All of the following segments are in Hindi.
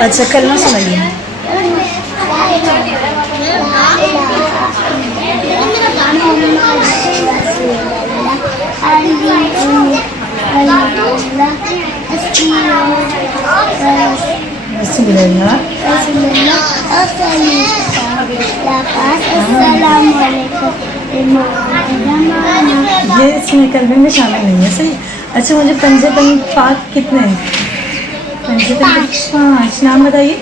अच्छा कलमा सुनाइए। ये इसमें कलमे में शामिल नहीं है, सही। अच्छा मुझे पंजे पाक कितने हैं? पंजे 5। नाम बताइए।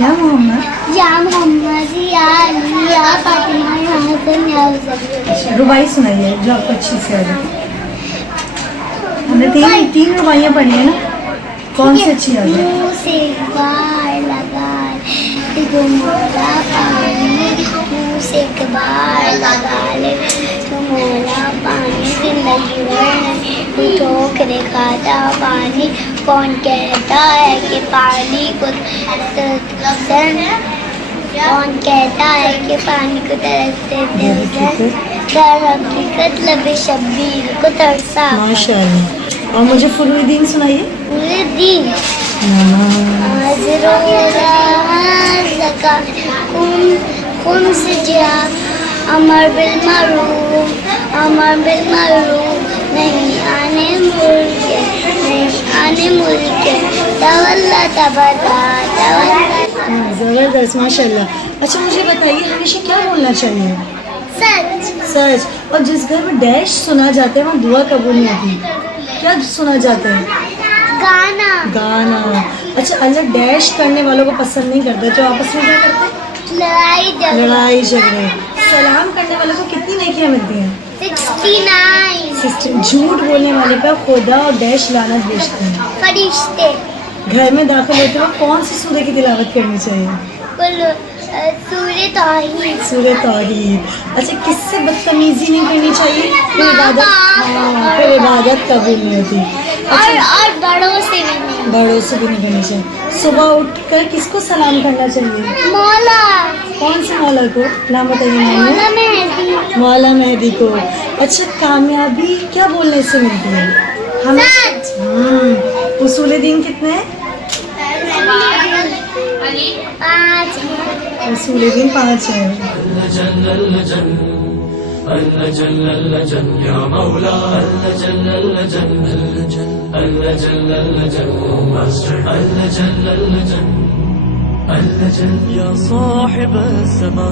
या मोहम्मद, या मोहम्मद, या अली, या फातिमा, या हसन, या हुसैन। रुबाई सुनाइए जो आपको अच्छी से आ जाए। हमने तीन रुबाइयाँ पढ़ी है ना, कौन सी अच्छी आ गई? मुँह से बार लगा तो मोला पानी, मुँह से बार लगा ले तो मोला पानी, जिंदगी भर ठोकरे खाता पानी। कौन कहता है कि पानी को कौन कहता है कि पानी को तरसते थे, दर हकीकत लबे शब्बीर को तरसा। माशाअल्लाह। और मुझे फुलुल दीन सुनाइए। पूरे दिन खून से जिया अमर बिल मरूम, नहीं आने मुल्के, नहीं आने मुल्के, तवल्ला तबला तवल्ला। ज़बरदस्त, माशाल्लाह। अच्छा मुझे बताइए हमेशा क्या बोलना चाहिए? सच। और जिस घर में डैश सुना जाता है वहाँ दुआ कबूल नहीं होती, क्या सुना जाता है? गाना। अच्छा अल्लाह डैश करने वालों को पसंद नहीं करता, जो आपस में क्या करते हैं? लड़ाई झगड़े। सलाम करने वालों को कितनी नेकियां मिलती हैं? 69। झूठ बोलने वाले पर खुदा और डैश लानत भेजते हैं फरिश्ते। घर में दाखिल होते हुए कौन सी सूरह की तिलावत करनी चाहिए? सूरह तौहीद। अच्छा किससे बदतमीजी नहीं करनी चाहिए? फिर इबादत कबूल नहीं होती। और बड़ों से भी नहीं करनी चाहिए। सुबह उठकर किसको सलाम करना चाहिए? मौला। कौन से मौला को? नाम बताइए। मौला मेहदी को। अच्छा कामयाबी क्या बोलने से मिलती है हमें? उसूल दीन कितने हैं? 5। उसूल दीन 5 है। या साहिब समा